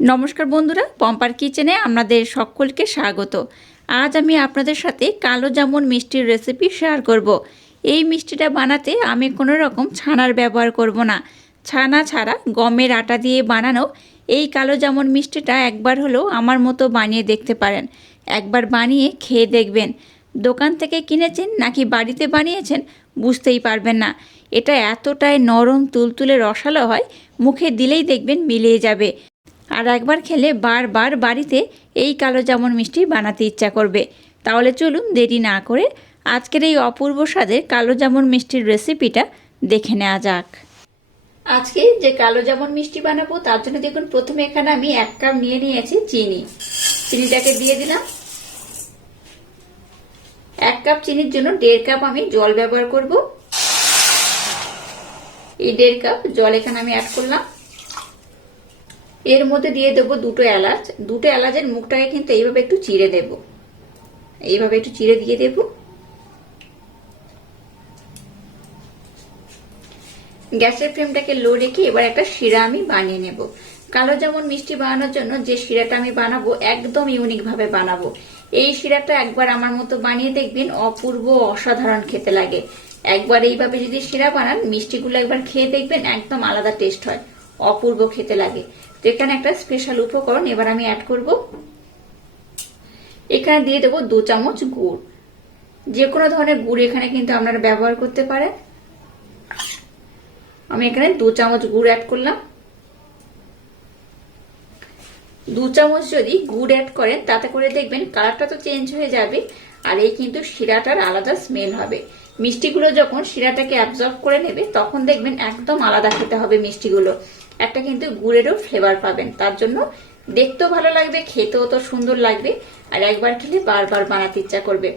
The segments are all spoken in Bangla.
নমস্কার বন্ধুরা, পম্পার কিচেনে আপনাদের সকলকে স্বাগত। আজ আমি আপনাদের সাথে কালো জামুন মিষ্টির রেসিপি শেয়ার করব। এই মিষ্টিটা বানাতে আমি কোনো রকম ছানার ব্যবহার করব না। ছানা ছাড়া গমের আটা দিয়ে বানানো এই কালো জামুন মিষ্টিটা একবার হলেও আমার মতো বানিয়ে দেখতে পারেন। একবার বানিয়ে খেয়ে দেখবেন। দোকান থেকে কিনেছেন নাকি বাড়িতে বানিয়েছেন বুঝতেই পারবেন না। এটা এতটাই নরম তুলতুলে রসালো হয়, মুখে দিলেই দেখবেন মিলিয়ে যাবে। আর একবার খেলে বারবার বাড়িতে এই কালো জামুন মিষ্টি বানাতে ইচ্ছা করবে। তাহলে চলুন দেরি না করে আজকের এই অপূর্ব স্বাদের কালো জামুন মিষ্টির রেসিপিটা দেখে নেওয়া যাক। আজকে যে কালো জামুন মিষ্টি বানাবো তার জন্য দেখুন প্রথমে এখানে আমি 1 কাপ নিয়ে নিয়েছি চিনি। চিনিটাকে দিয়ে দিলাম। 1 কাপ চিনির জন্য 1.5 কাপ আমি জল ব্যবহার করব। এই 1.5 কাপ জল এখানে আমি অ্যাড করলাম। এর মধ্যে দিয়ে দেবো 2টো এলাচ। 2টো এলাচের মুখটাকে কিন্তু এইভাবে একটু চিড়ে দেব। এইভাবে একটু চিড়ে দিয়ে দেব। গ্যাসের ফ্লেমটাকে লো রেখে এবার একটা শিরা আমি বানিয়ে নেব। কালো জামুন মিষ্টি বানানোর জন্য যে শিরাটা আমি বানাবো একদম ইউনিক ভাবে বানাবো। এই শিরাটা একবার আমার মতো বানিয়ে দেখবেন, অপূর্ব অসাধারণ খেতে লাগে। একবার এইভাবে যদি শিরা বানান, মিষ্টিগুলো একবার খেয়ে দেখবেন একদম আলাদা টেস্ট হয়, অপূর্ব খেতে লাগে। তো এখানে একটা স্পেশাল উপকরণ এবার আমি অ্যাড করব। এখানে দিয়ে দেবো 2 চামচ গুড়। যে কোনো ধরনের গুড় এখানে কিন্তু আপনারা ব্যবহার করতে পারেন। আমি এখানে 2 চামচ গুড় অ্যাড করলাম। 2 চামচ যদি গুড় অ্যাড করেন তাতে করে দেখবেন কালারটা তো চেঞ্জ হয়ে যাবে, আর এই কিন্তু শিরাটার আলাদা স্মেল হবে। মিষ্টিগুলো যখন শিরাটাকে অ্যাবজর্ব করে নেবে তখন দেখবেন একদম আলাদা খেতে হবে মিষ্টিগুলো। একটা কিন্তু গুড়েরও ফ্লেভার পাবেন, তার জন্য দেখতেও ভালো লাগবে, খেতেও তো সুন্দর লাগবে, আর একবার খেলে বারবার বানাতে ইচ্ছা করবে।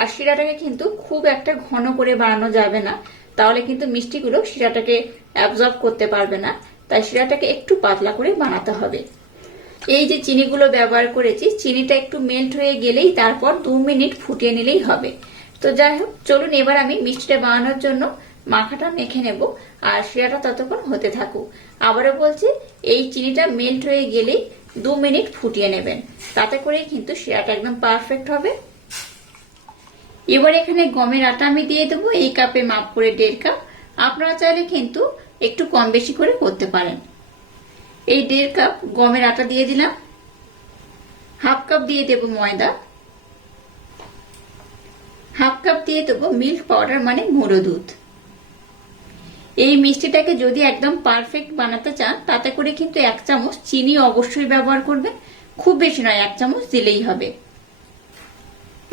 আর শিরাটাকে কিন্তু খুব একটা ঘন করে বানানো যাবে না, তাহলে কিন্তু মিষ্টিগুলো শিরাটাকে অ্যাবজর্ব করতে পারবে না। তাই শিরাটাকে একটু পাতলা করে বানাতে হবে। এই যে চিনিগুলো ব্যবহার করেছি, চিনিটা একটু মেল্ট হয়ে গেলেই তারপর 2 মিনিট ফুটিয়ে নিলেই হবে। তো যাই হোক, চলুন এবার আমি মিষ্টিটা বানানোর জন্য মাখাটা মেখে নেব, আর শিরাটা ততক্ষণ হতে থাকুক। আবারও বলছি, এই চিনিটা মেল্ট হয়ে গেলেই 2 মিনিট ফুটিয়ে নেবেন, তাতে করেই কিন্তু শিরাটা একদম পারফেক্ট হবে। এবার এখানে গমের আটা আমি দিয়ে দেবো এই কাপে মাপ করে 1.5 কাপ। আপনারা চাইলে কিন্তু একটু কম বেশি করে করতে পারেন। এই 1.5 কাপ গমের আটা দিয়ে দিলাম। 1/2 কাপ দিয়ে দেবো ময়দা। 1/2 কাপ দিয়ে দেবো মিল্ক পাউডার মানে গুঁড়ো দুধ। এই মিষ্টিটাকে যদি একদম পারফেক্ট বানাতে চান তাতে করে কিন্তু 1 চামচ চিনি অবশ্যই ব্যবহার করবেন, খুব বেশি নয়, 1 চামচ দিলেই হবে।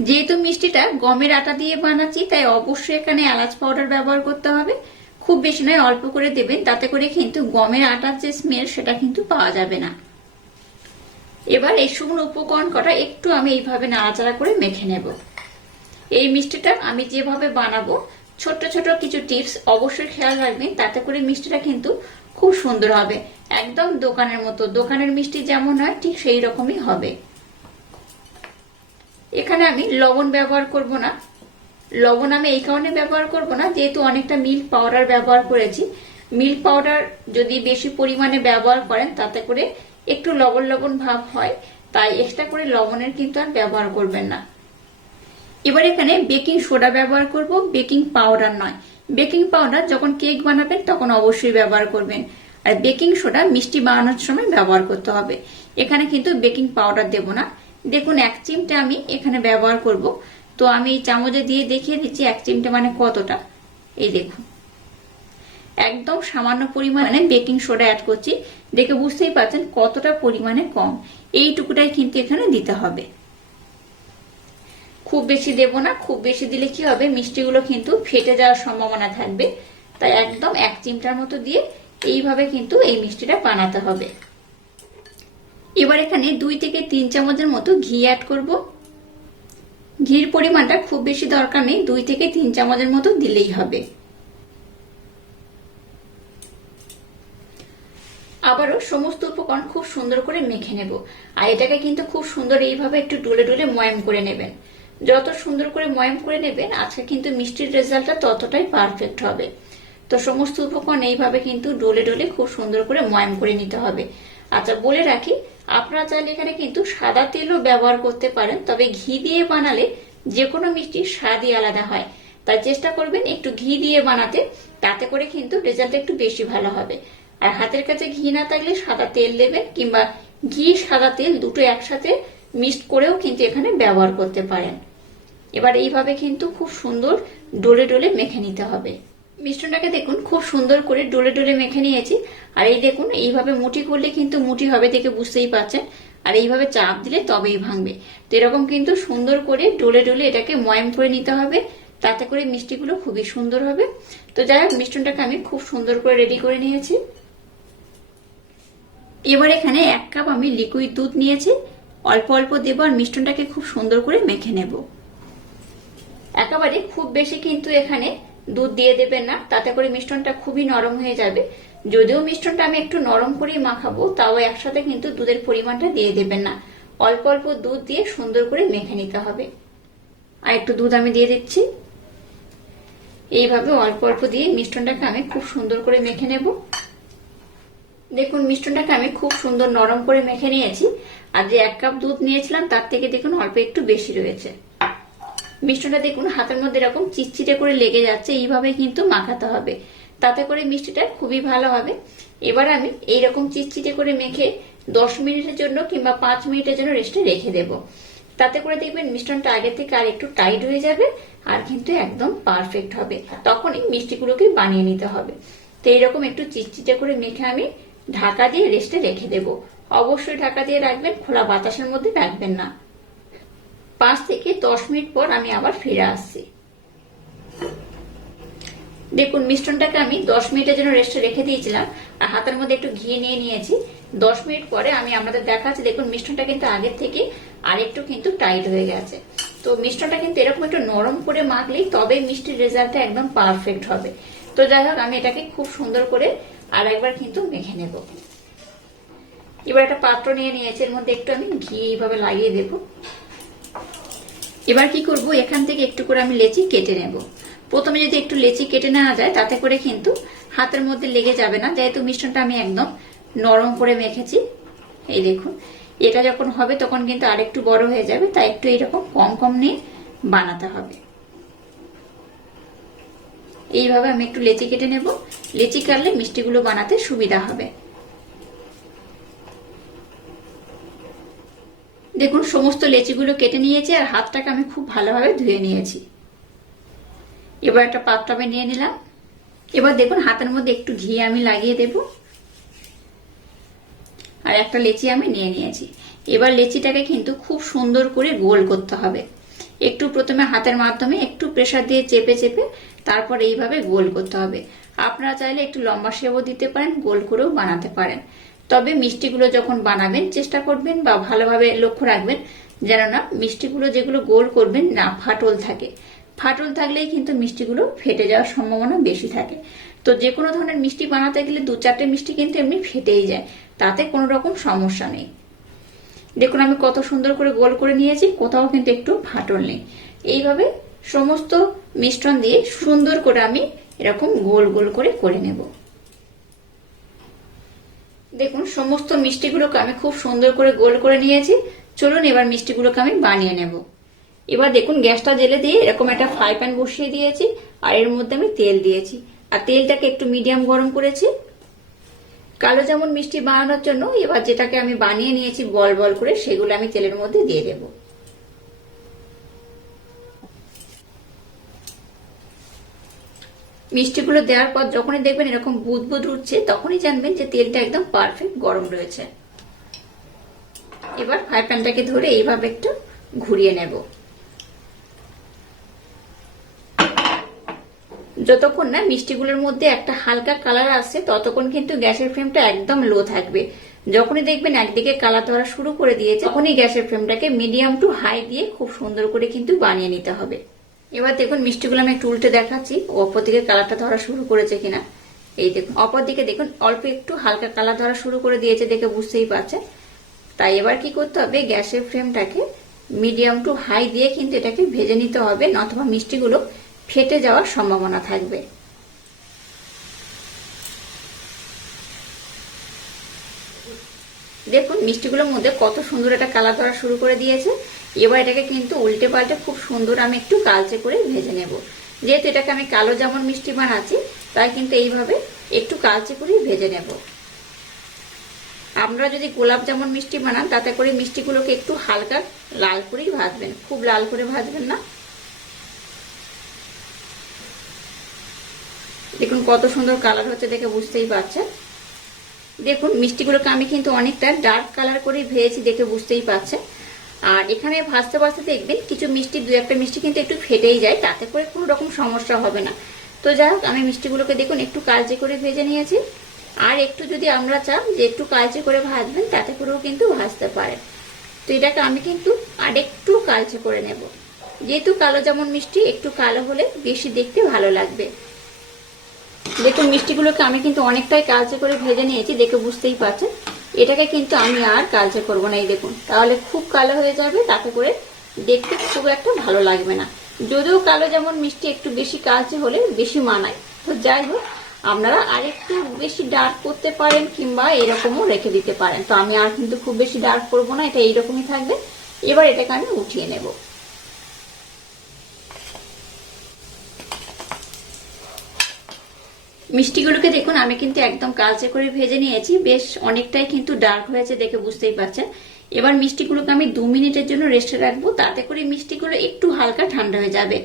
যেহেতু মিষ্টিটা গমের আটা দিয়ে বানাচ্ছি তাই অবশ্যই এখানে এলাচ পাউডার ব্যবহার করতে হবে। খুব বেশি নয়, অল্প করে দেবেন, তাতে করে কিন্তু গমের আটার যে স্মেল সেটা কিন্তু পাওয়া যাবে না। এবার এই শুকনো উপকরণ কটা একটু আমি এইভাবে নাড়াচাড়া করে মেখে নেব। এই মিষ্টিটা আমি যেভাবে বানাবো ছোট ছোট কিছু টিপস অবশ্যই খেয়াল রাখবেন, তাতে করে মিষ্টিটা কিন্তু খুব সুন্দর হবে। একদম দোকানের মতো, দোকানের মিষ্টি যেমন হয় ঠিক সেই রকমই হবে। এখানে আমি লবণ ব্যবহার করব না। লবণ আমি এই কারণে ব্যবহার করব না, যেহেতু অনেকটা মিল্ক পাউডার ব্যবহার করেছি। মিল্ক পাউডার যদি বেশি পরিমাণে ব্যবহার করেন তাতে করে একটু লবণ লবণ ভাব হয়, তাই এক্সট্রা করে লবণের কিন্তু আর ব্যবহার করবেন না। এবার এখানে বেকিং সোডা ব্যবহার করব, বেকিং পাউডার নয়। বেকিং পাউডার যখন কেক বানাবেন তখন অবশ্যই ব্যবহার করবেন, আর বেকিং সোডা মিষ্টি বানানোর সময় ব্যবহার করতে হবে। এখানে কিন্তু বেকিং পাউডার দেব না। দেখুন 1 চিমটে আমি এখানে ব্যবহার করব। তো আমি এই চামচে দিয়ে দেখিয়ে দিচ্ছি 1 চিমটে মানে কতটা। এই দেখুন, একদম সামান্য পরিমাণে বেকিং সোডা অ্যাড করছি। দেখে বুঝতেই পারছেন কতটা পরিমাণে কম। এইটুকুটাই কিন্তু এখানে দিতে হবে, খুব বেশি দেব না। খুব বেশি দিলে কি হবে, মিষ্টিগুলো কিন্তু ফেটে যাওয়ার সম্ভাবনা থাকবে। তাই একদম 1 চিমটার মতো দিয়ে এইভাবে কিন্তু এই মিষ্টিটা বানাতে হবে। এবার এখানে 2 থেকে 3 চামচের মতো ঘি অ্যাড করব। ঘির পরিমাণটা খুব বেশি দরকার নেই, 2 থেকে 3 চামচের মতো দিলেই হবে। আবারও সমস্ত উপকরণ খুব সুন্দর করে মেখে নেব, আর এটাকে কিন্তু খুব সুন্দর এইভাবে একটু ডলে ডলে ময়াম করে নেবেন। যত সুন্দর করে ময়াম করে নেবেন আজকে কিন্তু মিষ্টির রেজাল্টটা ততটাই পারফেক্ট হবে। তো সমস্ত উপকরণ এইভাবে কিন্তু ডলে ডলে খুব সুন্দর করে ময়াম করে নিতে হবে। আচ্ছা বলে রাখি, আপনারা চাইলে এখানে কিন্তু সাদা তেলও ব্যবহার করতে পারেন, তবে ঘি দিয়ে বানালে যে কোনো মিষ্টির স্বাদই আলাদা হয়। তাই চেষ্টা করবেন একটু ঘি দিয়ে বানাতে, তাতে করে কিন্তু রেজাল্ট একটু বেশি ভালো হবে। আর হাতের কাছে ঘি না থাকলে সাদা তেল দেবেন, কিংবা ঘি সাদা তেল দুটো একসাথে মিক্সড করেও কিন্তু এখানে ব্যবহার করতে পারেন। এবার এইভাবে কিন্তু খুব সুন্দর ডোলে ডোলে মেখে নিতে হবে। মিশ্রণটাকে দেখুন খুব সুন্দর করে ডোলে ডোলে মেখে নিয়েছি। আর এই দেখুন এইভাবে মুঠি করলে কিন্তু মুঠি হবে, দেখে বুঝতেই পারছেন। আর এইভাবে চাপ দিলে তবেই ভাঙবে। তো এরকম কিন্তু সুন্দর করে ডোলে ডোলে এটাকে ময়াম করে নিতে হবে, তাতে করে মিষ্টিগুলো খুবই সুন্দর হবে। তো যাই হোক, মিশ্রণটাকে আমি খুব সুন্দর করে রেডি করে নিয়েছি। এবার এখানে 1 কাপ আমি লিকুইড দুধ নিয়েছি, অল্প অল্প দেবো আর মিশ্রণটাকে খুব সুন্দর করে মেখে নেব। একেবারে খুব বেশি কিন্তু এখানে দুধ দিয়ে দেবেন না, তাতে করে মিশ্রণটা খুবই নরম হয়ে যাবে। যদিও মিশ্রণটা আমি একটু নরম করেই মাখাবো, তাও একসাথে কিন্তু দুধের পরিমাণটা দিয়ে দেবেন না, অল্প অল্প দুধ দিয়ে সুন্দর করে মেখে নিতে হবে। আর একটু দুধ আমি দিয়ে দিচ্ছি। এইভাবে অল্প অল্প দিয়ে মিশ্রণটাকে আমি খুব সুন্দর করে মেখে নেব। দেখুন মিশ্রণটাকে আমি খুব সুন্দর নরম করে মেখে নিয়েছি। আর যে 1 কাপ দুধ নিয়েছিলাম তার থেকে দেখুন অল্প একটু বেশি রয়েছে। মিষ্টিটা দেখুন হাতের মধ্যে এরকম চিটচিটে করে লেগে যাচ্ছে, এইভাবে কিন্তু মাখাতে হবে, তাতে করে মিষ্টিটা খুবই ভালো হবে। এবার আমি এইরকম চিটচিটে করে মেখে 10 মিনিটের জন্য কিংবা 5 মিনিটের জন্য রেস্টে রেখে দেব। তাতে করে দেখবেন মিশ্রণটা আগে থেকে আর একটু টাইট হয়ে যাবে, আর কিন্তু একদম পারফেক্ট হবে। তখনই মিষ্টিগুলোকে বানিয়ে নিতে হবে। তো এইরকম একটু চিটচিটে করে মেখে আমি ঢাকা দিয়ে রেস্টে রেখে দেব। অবশ্যই ঢাকা দিয়ে রাখবেন, খোলা বাতাসের মধ্যে রাখবেন না। 5 থেকে 10 মিনিট পর আমি আবার ফিরে আসছি। দেখুন মিশ্রণটাকে আমি 10 মিনিটের জন্য রেস্টে রেখে দিয়েছিলাম, আর হাতের মধ্যে একটু ঘি নিয়ে নিয়েছি। 10 মিনিট পরে আমি আপনাদের দেখাচ্ছি। দেখুন মিশ্রণটা কিন্তু আগের থেকে আরেকটু কিন্তু টাইট হয়ে গেছে। তো মিশ্রণটা কিন্তু এরকম একটু নরম করে মাখলেই তবে মিষ্টির রেজাল্টটা একদম পারফেক্ট হবে। তো যাই হোক, আমি এটাকে খুব সুন্দর করে আর একবার কিন্তু মেখে নেব। এবার একটা পাত্র নিয়ে নিয়েছি, এর মধ্যে একটু আমি ঘি এইভাবে লাগিয়ে দেব। এবার কি করব, এখান থেকে একটু করে আমি লেচি কেটে নেব। প্রথমে যদি একটু লেচি কেটে নেওয়া যায়, তাতে করে কিন্তু হাতের মধ্যে লেগে যাবে না, যেহেতু মিশ্রণটা আমি একদম নরম করে মেখেছি। এই দেখুন, এটা যখন হবে তখন কিন্তু আরেকটু বড় হয়ে যাবে, তাই একটু এইরকম কম কম নিয়ে বানাতে হবে। এইভাবে আমি একটু লেচি কেটে নেব। লেচি কাটলে মিষ্টিগুলো বানাতে সুবিধা হবে। দেখুন সমস্ত লেচিগুলো কেটে নিয়েছি, আর হাতটাকে আমি খুব ভালোভাবে ধুয়ে নিয়েছি। এবার একটা পাত্র আমি নিয়ে নিলাম। এবার দেখুন হাতের মধ্যে একটু ঘি আমি লাগিয়ে দেব, আর একটা লেচি আমি নিয়ে নিয়েছি। এবার লেচিটাকে কিন্তু খুব সুন্দর করে গোল করতে হবে। একটু প্রথমে হাতের মাধ্যমে একটু প্রেসার দিয়ে চেপে চেপে তারপর এইভাবে গোল করতে হবে। আপনারা চাইলে একটু লম্বা শেপও দিতে পারেন, গোল করেও বানাতে পারেন। তবে মিষ্টিগুলো যখন বানাবেন চেষ্টা করবেন বা ভালোভাবে লক্ষ্য রাখবেন যেন না মিষ্টিগুলো যেগুলো গোল করবেন না ফাটল থাকে। ফাটল থাকলেই কিন্তু মিষ্টিগুলো ফেটে যাওয়ার সম্ভাবনা বেশি থাকে। তো যে কোনো ধরনের মিষ্টি বানাতে গেলে 2-4টে মিষ্টি কিন্তু এমনি ফেটেই যায়, তাতে কোনো রকম সমস্যা নেই। দেখুন আমি কত সুন্দর করে গোল করে নিয়েছি, কোথাও কিন্তু একটু ফাটল নেই। এইভাবে সমস্ত মিশ্রণ দিয়ে সুন্দর করে আমি এরকম গোল গোল করে করে নেব। দেখুন সমস্ত মিষ্টিগুলোকে আমি খুব সুন্দর করে গোল করে নিয়েছি। চলুন এবার মিষ্টিগুলোকে আমি বানিয়ে নেব। এবার দেখুন গ্যাসটা জেলে দিয়ে এরকম একটা ফ্রাই প্যান বসিয়ে দিয়েছি, আর এর মধ্যে আমি তেল দিয়েছি, আর তেলটাকে একটু মিডিয়াম গরম করেছি কালো জামুন মিষ্টি বানানোর জন্য। এবার যেটাকে আমি বানিয়ে নিয়েছি বল বল করে, সেগুলো আমি তেলের মধ্যে দিয়ে দেব। মিষ্টিগুলো দেওয়ার পর যখনই দেখবেন এরকম বুদবুদ উঠছে, তখনই জানবেন যে তেলটা একদম পারফেক্ট গরম রয়েছে। এবার ফ্রাই প্যানটাকে ধরে এইভাবে একটু ঘুরিয়ে নেব। যতক্ষণ না মিষ্টিগুলোর মধ্যে একটা হালকা কালার আসছে ততক্ষণ কিন্তু গ্যাসের ফ্লেমটা একদম লো থাকবে। যখনই দেখবেন একদিকে কালার ধরা শুরু করে দিয়েছে, তখনই গ্যাসের ফ্লেমটাকে মিডিয়াম টু হাই দিয়ে খুব সুন্দর করে কিন্তু বানিয়ে নিতে হবে। এবার দেখুন মিষ্টিগুলো আমি একটু উল্টে দেখাচ্ছি, অপর দিকে কালারটা ধরা শুরু করেছে কিনা। এই দেখুন অপর দিকে দেখুন অল্প একটু হালকা কালার ধরা শুরু করে দিয়েছে, দেখে বুঝতেই পারছেন। তাই এবার কি করতে হবে, গ্যাসের ফ্লেমটাকে মিডিয়াম টু হাই দিয়ে কিন্তু এটাকে ভেজে নিতে হবে, নতুবা মিষ্টিগুলো ফেটে যাওয়ার সম্ভাবনা থাকবে। দেখুন মিষ্টিগুলোর মধ্যে কত সুন্দর একটা কালার ধরা শুরু করে দিয়েছে। এবার এটাকে কিন্তু উল্টে পাল্টে খুব সুন্দর আমি একটু কালচে করে ভেজে নেব। যেহেতু এটাকে আমি কালো জামুন মিষ্টি বানাচ্ছি, তাই কিন্তু এইভাবে একটু কালচে করে ভেজে নেব। আপনারা যদি গোলাপ জামুন মিষ্টি বানান, তাতে করে মিষ্টিগুলোকে একটু হালকা লাল করেই ভাজবেন, খুব লাল করে ভাজবেন না। দেখুন কত সুন্দর কালার হচ্ছে, দেখে বুঝতেই পারছেন। দেখুন মিষ্টিগুলোকে আমি কিন্তু অনেকটা ডার্ক কালার করে ভেজেছি, দেখে বুঝতেই পারছেন। আর এখানে ভাজতে ভাজতে দেখবেন কিছু মিষ্টি, দু একটা মিষ্টি কিন্তু একটু ফেটেই যায়, তাতে করে কোনো রকম সমস্যা হবে না। তো যাই হোক, আমি মিষ্টিগুলোকে দেখুন একটু কালচে করে ভেজে নিয়েছি। আর একটু যদি আমরা চান যে একটু কালচে করে ভাজবেন, তাতে করেও কিন্তু ভাজতে পারেন। তো এটাকে আমি কিন্তু আর একটু কালচে করে নেব। যেহেতু কালো জামুন মিষ্টি, একটু কালো হলে বেশি দেখতে ভালো লাগবে। দেখুন মিষ্টিগুলোকে আমি কিন্তু অনেকটাই কালচে করে ভেজে নিয়েছি, দেখে বুঝতেই পারছেন। এটাকে কিন্তু আমি আর কালচে করব না, এই দেখুন, তাহলে খুব কালো হয়ে যাবে, তাতে করে দেখতে খুব একটা ভালো লাগবে না। যদিও কালো যেমন মিষ্টি একটু বেশি কালচে হলে বেশি মানায়। তো যাই হোক, আপনারা আর একটু বেশি ডার্ক করতে পারেন, কিংবা এরকমও রেখে দিতে পারেন। তো আমি আর কিন্তু খুব বেশি ডার্ক করবো না, এটা এইরকমই থাকবে। এবার এটাকে আমি উঠিয়ে নেব। মিষ্টিগুলোকে দেখুন আমি কিন্তু একদম কালচে করে ভেজে নিয়েছি, বেশ অনেকটাই কিন্তু ডার্ক হয়েছে, দেখে বুঝতেই পারছেন। এবার মিষ্টিগুলোকে আমি 2 মিনিটের জন্য রেস্টে রাখবো, তাতে করে মিষ্টিগুলো একটু হালকা ঠান্ডা হয়ে যাবে।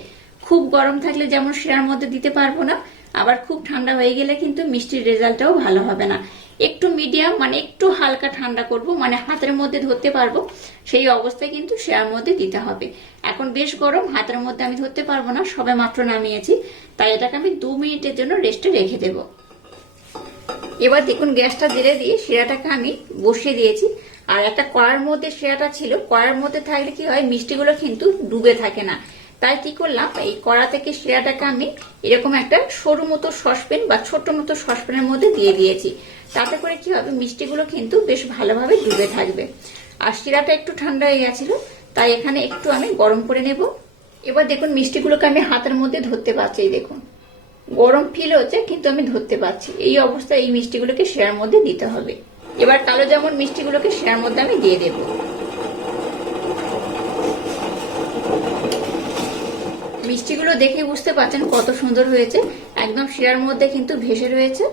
খুব গরম থাকলে যেমন শিরার মধ্যে দিতে পারবো না, আবার খুব ঠান্ডা হয়ে গেলে কিন্তু মিষ্টির রেজাল্টটাও ভালো হবে না। একটু মিডিয়াম, মানে একটু হালকা ঠান্ডা করব, মানে হাতের মধ্যে ধরতে পারবো সেই অবস্থায় কিন্তু শিরার মধ্যে দিতে হবে। এখন বেশ গরম, হাতের মধ্যে আমি ধরতে পারবো না, সবে মাত্র নামিয়েছি, তাই এটাকে আমি 2 মিনিটের জন্য রেস্টে রেখে দেব। এবার দেখুন গ্যাসটা জেলে দিয়ে শিরাটাকে আমি বসিয়ে দিয়েছি। আর একটা কড়ার মধ্যে শিরাটা ছিল, কড়ার মধ্যে থাকলে কি হয়, মিষ্টিগুলো কিন্তু ডুবে থাকে না। তাই কি করলাম, এই কড়া থেকে শিরাটাকে আমি এরকম একটা সরু মতো সসপ্যান বা ছোট মতো সসপ্যানের মধ্যে দিয়ে দিয়েছি। তাতে করে কি হবে, মিষ্টিগুলো কিন্তু বেশ ভালোভাবে ডুবে থাকবে। আর শিরাটা একটু ঠান্ডা হয়ে গেছিল, তাই এখানে একটু আমি গরম করে নেব। এবার দেখুন মিষ্টিগুলোকে আমি হাতের মধ্যে ধরতে পারছি, দেখুন গরম ফিল হচ্ছে, কিন্তু আমি ধরতে পারছি। এই অবস্থায় এই মিষ্টিগুলোকে শিরার মধ্যে দিতে হবে। এবার কালো জামুন মিষ্টিগুলোকে শিরার মধ্যে আমি দিয়ে দেব। মিষ্টিগুলো দেখে বুঝতে পারছেন কত সুন্দর হয়েছে, একদম শিরার মধ্যে কিন্তু ভেসে রয়েছে।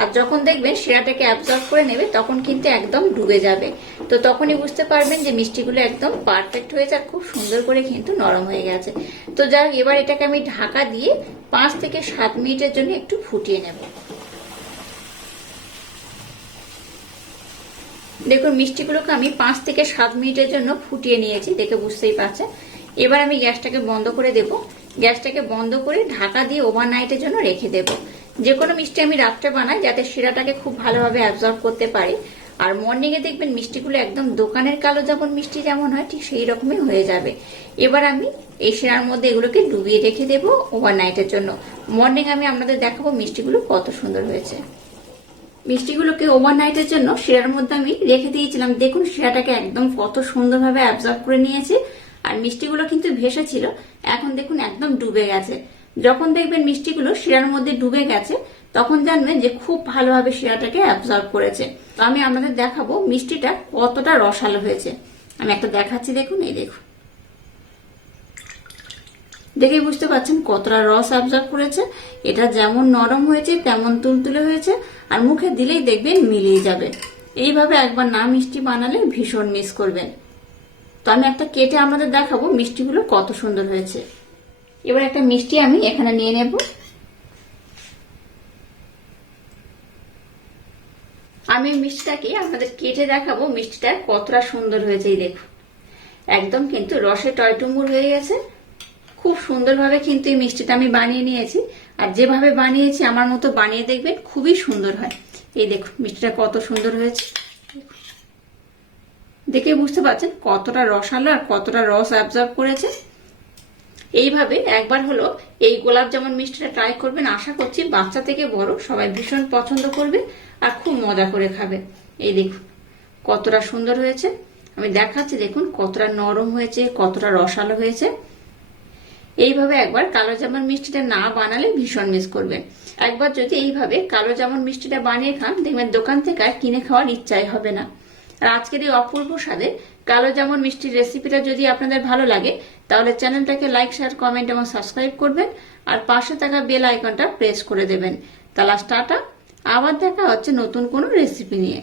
আর যখন দেখবেন শিরাটাকে অ্যাবজর্ব করে নেবে, তখন কিন্তু একদম ডুবে যাবে। তো তখনই বুঝতে পারবেন যে মিষ্টিগুলো একদম পারফেক্ট হয়েছে, আর খুব সুন্দর করে কিন্তু নরম হয়ে গেছে। তো যাই হোক, এবার এটাকে আমি ঢাকা দিয়ে 5 থেকে 7 মিনিটের জন্য একটু ফুটিয়ে নেব। দেখুন মিষ্টিগুলোকে আমি 5 থেকে 7 মিনিটের জন্য ফুটিয়ে নিয়েছি, দেখে বুঝতেই পারছেন। এবার আমি গ্যাসটাকে বন্ধ করে দেব। গ্যাসটাকে বন্ধ করে ঢাকা দিয়ে ওভারনাইটের জন্য রেখে দেব। যে কোনো মিষ্টি আমি রাত্রে বানাই, যাতে শিরাটাকে খুব ভালোভাবে অ্যাবজর্ব করতে পারে। আর মর্নিং এ দেখবেন মিষ্টিগুলো একদম দোকানের কালো জামুন মিষ্টি যেমন হয়, ঠিক সেই রকমই হয়ে যাবে। এবার আমি এই শিরার মধ্যে এগুলোকে ডুবিয়ে রেখে দেব ওভারনাইটের জন্য। মর্নিং আমি আপনাদের দেখাবো মিষ্টিগুলো কত সুন্দর হয়েছে। মিষ্টিগুলোকে ওভারনাইটের জন্য শিরার মধ্যে আমি রেখে দিয়েছিলাম। দেখুন শিরাটাকে একদম কত সুন্দরভাবে অ্যাবজর্ব করে নিয়েছে। আর মিষ্টিগুলো কিন্তু ভেসে ছিল, এখন দেখুন একদম ডুবে গেছে। যখন দেখবেন মিষ্টিগুলো শিরার মধ্যে ডুবে গেছে, তখন জানবেন যে খুব ভালোভাবে শিরাটাকে অ্যাবজর্ব করেছে। তো আমি আপনাদের দেখাবো মিষ্টিটা কতটা রসালো হয়েছে। আমি একটা দেখাচ্ছি, দেখুন, এই দেখুন, দেখে বুঝতে পারছেন কতটা রস অ্যাবজর্ব করেছে। এটা যেমন নরম হয়েছে তেমন তুলতুলে হয়েছে, আর মুখে দিলেই দেখবেন মিলিয়ে যাবে। এইভাবে একবার না মিষ্টি বানালে ভীষণ মিস করবেন। তো আমি একটা কেটে আপনাদের দেখাবো মিষ্টিগুলো কত সুন্দর হয়েছে। এবার একটা মিষ্টি আমি এখানে নিয়ে নেব। আমি মিষ্টিটাকে আপনাদের কেটে দেখাবো মিষ্টিটা কতটা সুন্দর হয়েছে। এই দেখুন একদম কিন্তু রসে টয়টুম্বুর হয়ে গেছে। খুব সুন্দরভাবে কিন্তু এই মিষ্টিটা আমি বানিয়ে নিয়েছি। আর যেভাবে বানিয়েছি আমার মতো বানিয়ে দেখবেন, খুবই সুন্দর হয়। এই দেখুন মিষ্টিটা কত সুন্দর হয়েছে, দেখে বুঝতে পারছেন কতটা রসালো আর কতটা রস অ্যাবজর্ব করেছে। এইভাবে একবার হলো এই গোলাপ জামুন মিষ্টিটা ট্রাই করবেন। আশা করছি বাচ্চা থেকে বড় সবাই ভীষণ পছন্দ করবে আর খুব মজা করে খাবে। এই দেখুন কতটা সুন্দর হয়েছে, আমি দেখাচ্ছি, দেখুন কতটা নরম হয়েছে, কতটা রসালো হয়েছে। এইভাবে একবার কালো জামুন মিষ্টিটা না বানালে ভীষণ মিস করবেন। একবার যদি এইভাবে কালো জামুন মিষ্টিটা বানিয়ে খান, দেখবেন দোকান থেকে আর কিনে খাওয়ার ইচ্ছাই হবে না। আর আজকের এই অপূর্ব স্বাদে কালো জামুন মিষ্টির রেসিপিটা যদি আপনাদের ভালো লাগে, তাহলে চ্যানেলটাকে লাইক, শেয়ার, কমেন্ট এবং সাবস্ক্রাইব করবেন আর পাশে থাকা বেল আইকনটা প্রেস করে দেবেন। তাহলে টাটা, আবার দেখা হচ্ছে নতুন কোনো রেসিপি নিয়ে।